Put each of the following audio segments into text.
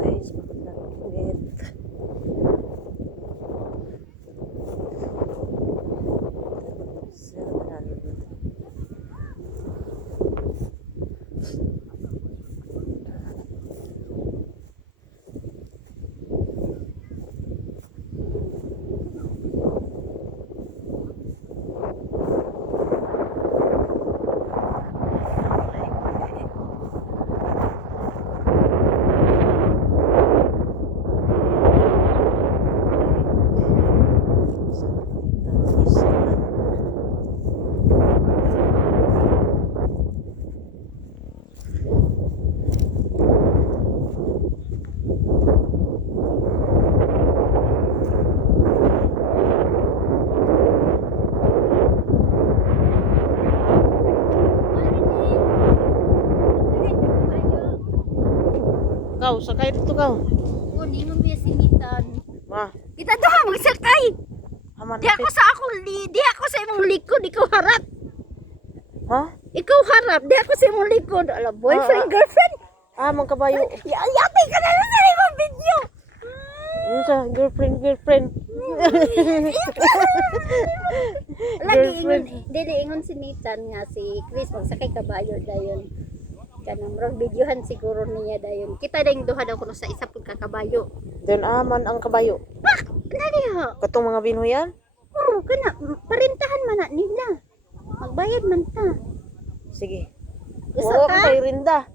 Guys, pagkakagit. Kau, sakay dito kau. O, di mo biya sinitan. Ma, Kita doha magsakay. haman Di ako sa ako, di ako sa imong likod, ikaw harap. Ha? Ikaw harap, di ako sa imong likod. Ala, boyfriend, girlfriend. Magkabayo. Yati ka na lang sa imong video. Ano sa girlfriend. Lagi Girlfriend. ingon, dili ingon sinitan nga si Chris magsakay kabayo dayon. Kanang murag videohan siguro niya dayon. Kita dayong duha daw kuno sa isa pud ka kabayo. Doon aman ang kabayo. Nani ha? Katong mga binuyan. Oo, kana parintahan man na nila. Magbayad man ta. Sige. Gusto Oo, ka? kay Rinda.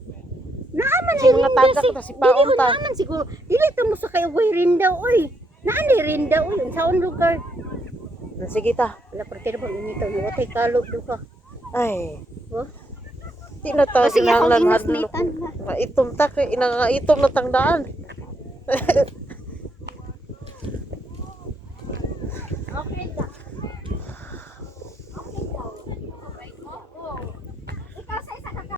Naaman Si mga tagak ta, si Paon ta. Naaman siguro. Dili ta mo sa kayo way rinda oy. Naan di rinda oy, unsaon lugar? Sige ta. Wala parte bang initaw na watay kalog do ka. Ay, Oh. di na ta O, sige, akong kinahanglan inos hadlok. nitan. Itom ta kay inangaitom na tangdaan.